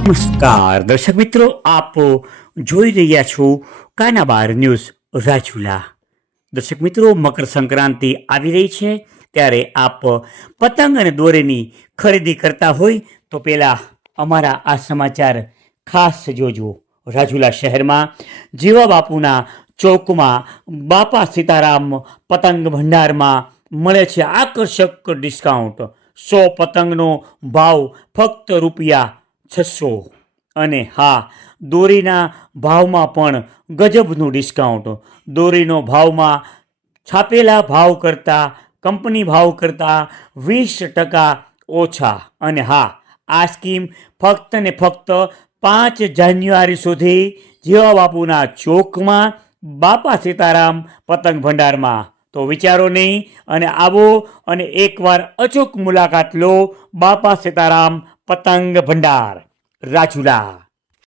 નમસ્કાર દર્શક મિત્રો, આપ જોઈ રહ્યા છો કાનાબાર ન્યૂઝ રાજુલા. દર્શક મિત્રો, મકર સંક્રાંતિ આવી રહી છે ત્યારે આપ પતંગ અને દોરીની ખરીદી કરતા હોય તો પહેલાં અમારા આ સમાચાર ખાસ જોજો. રાજુલા શહેરમાં જીવા બાપુના ચોકમાં બાપા સીતારામ પતંગ ભંડારમાં મળે છે આકર્ષક ડિસ્કાઉન્ટ. 100 પતંગનો ભાવ ફક્ત ₹600. અને હા, દોરીના ભાવમાં પણ ગજબનું ડિસ્કાઉન્ટ. દોરીનો ભાવમાં છાપેલા ભાવ કરતાં, કંપની ભાવ કરતાં 20% ઓછા. અને હા, આ સ્કીમ ફક્ત ને ફક્ત 5 જાન્યુઆરી સુધી જીવા બાપુના ચોકમાં બાપા સીતારામ પતંગ ભંડારમાં. તો વિચારો નહીં અને આવો અને એકવાર અચૂક મુલાકાત લો બાપા સીતારામ પતંગ ભંડાર રાજુલા.